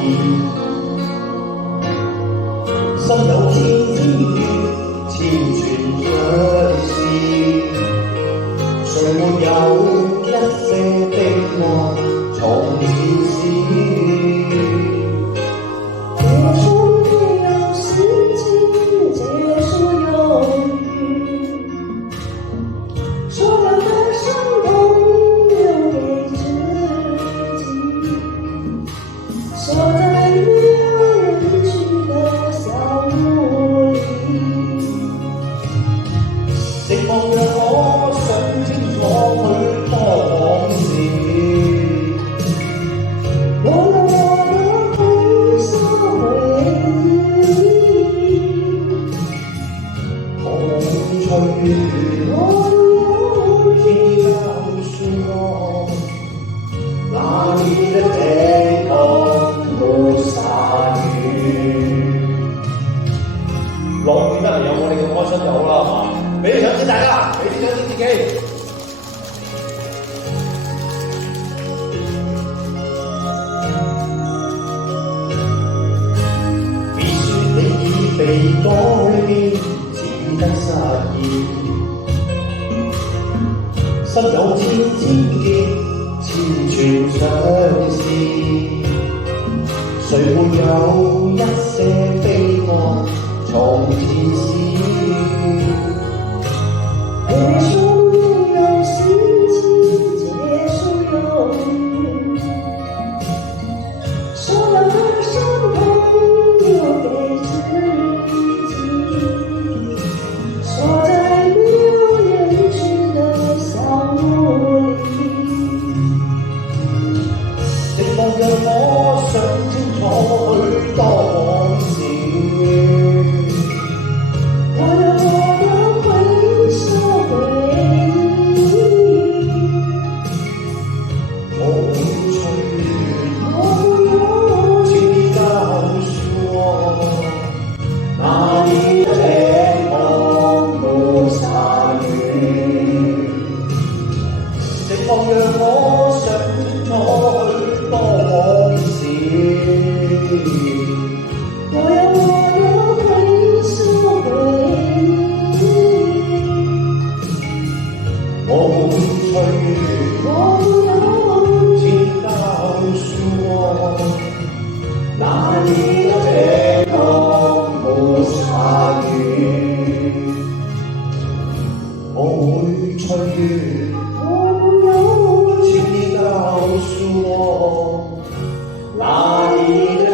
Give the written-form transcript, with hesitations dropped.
意，心有千千怨，千串相思。誰沒有一些的愛從前時？寂寞讓我想清楚許多往事，我的回首回憶，風吹雨天告訴我，那裡的這個沒下雨。落雨得嚟有我哋嘅開心就好啦，係嘛？俾啲掌聲大家，俾啲掌聲自己。別說你已被改變，只得失意。心有千千結，千串相思。誰沒有一些悲哀從前時？別說沒有心情接受憂鬱，所有的傷痛留給自己，鎖在沒有人知的小屋裡。寂寞讓我想清楚許多往事。寂寞讓我想清楚許多往事，我有我的回首回憶，我會吹雨，請告訴我，哪裡的這個沒下雨，我會吹雨。請你告訴我，哪裡的